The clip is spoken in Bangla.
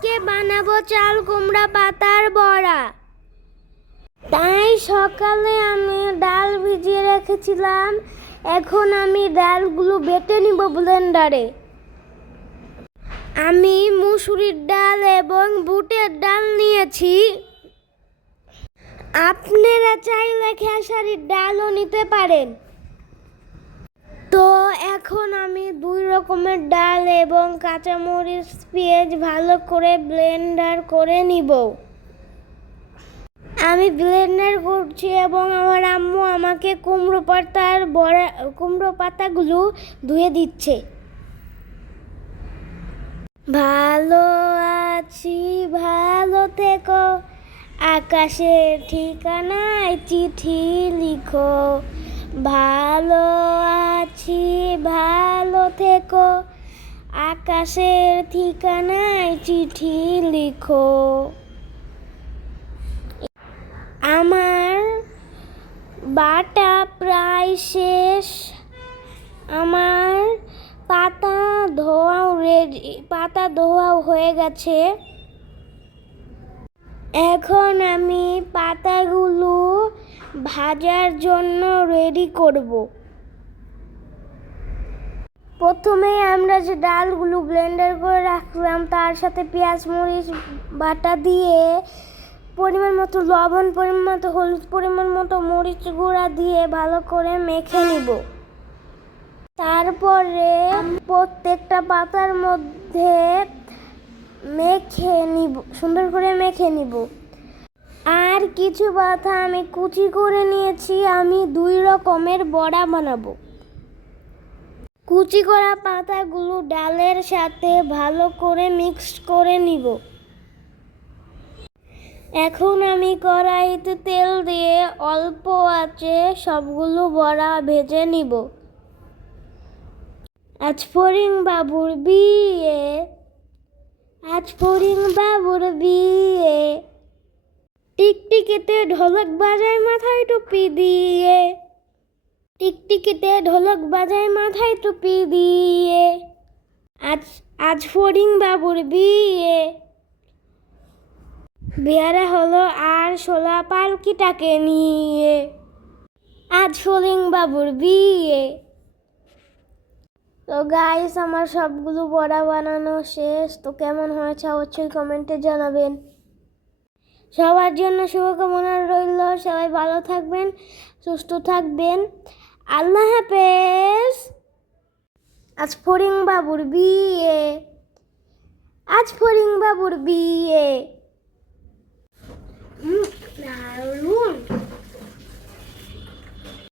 আজকে বানাবো চাল কুমড়া পাতার বড়া। তাই সকালে আমি ডাল ভিজিয়ে রেখেছিলাম। এখন আমি ডালগুলো বেটে নিব ব্লেন্ডারে। আমি মুসুরির ডাল এবং বুটের ডাল নিয়েছি। আপনারা চাইলে খেসারির ডালও নিতে পারেন। তো এখন আমি 2 রকমের ডাল এবং কাঁচামরিচ পেঁয়াজ ভালো করে ব্লেন্ডার করে নিব। আমি ব্লেন্ডার করছি এবং আমার আম্মু আমাকে কুমড়ো পাতাগুলো ধুয়ে দিচ্ছে। ভালো আছি, ভালো থেকো, আকাশের ঠিকানায় চিঠি লিখো। ভালো আছি, ভালো থেকো, আকাশের ঠিকানায় চিঠি লিখো। আমার বাটা প্রায় শেষ। আমার পাতা ধোয়াও হয়ে গেছে। এখন আমি পাতাগুলো ভাজার জন্য রেডি করব। প্রথমে আমরা যে ডালগুলো ব্লেন্ডার করে রাখলাম তার সাথে পেঁয়াজ মরিচ বাটা দিয়ে পরিমাণ মতো লবণ, পরিমাণ মতো হলুদ, পরিমাণ মতো মরিচ গুঁড়া দিয়ে ভালো করে মেখে নিব। তারপরে প্রত্যেকটা পাতার মধ্যে সুন্দর করে মেখে নিব। আর কিছু পাতা আমি কুচি করে নিয়েছি। আমি 2 রকমের বড়া বানাবো। কুচি করা পাতাগুলো ডালের সাথে ভালো করে মিক্স করে নিব। এখন আমি কড়াইতে তেল দিয়ে অল্প আঁচে সবগুলো বড়া ভেজে নিব। আজ ফড়িং বাবুর বিয়ে, আজ ফড়িং বাবুর বিয়ে, টিকটিকিতে ঢোলক বাজায় মাথায় টুপি দিয়ে, টিকটিকিতে ঢোলক বাজায় মাথায় টুপি দিয়ে। আজ ফড়িং বাবুর বিয়ে, বিয়ারা হলো আর শোলা পালকিটাকে নিয়ে। আজ ফড়িং বাবুর বিয়ে। তো গাইস, আমার সবগুলো বড়া বানানো শেষ। তো কেমন হয়েছে অবশ্যই কমেন্টে জানাবেন। সবার জন্য শুভকামনা রইল। সবাই ভালো থাকবেন, সুস্থ থাকবেন। আল্লাহ হাফেজ। আজ ফড়িং বাবুর বিয়ে, আজ ফড়িং বাবুর বিয়ে।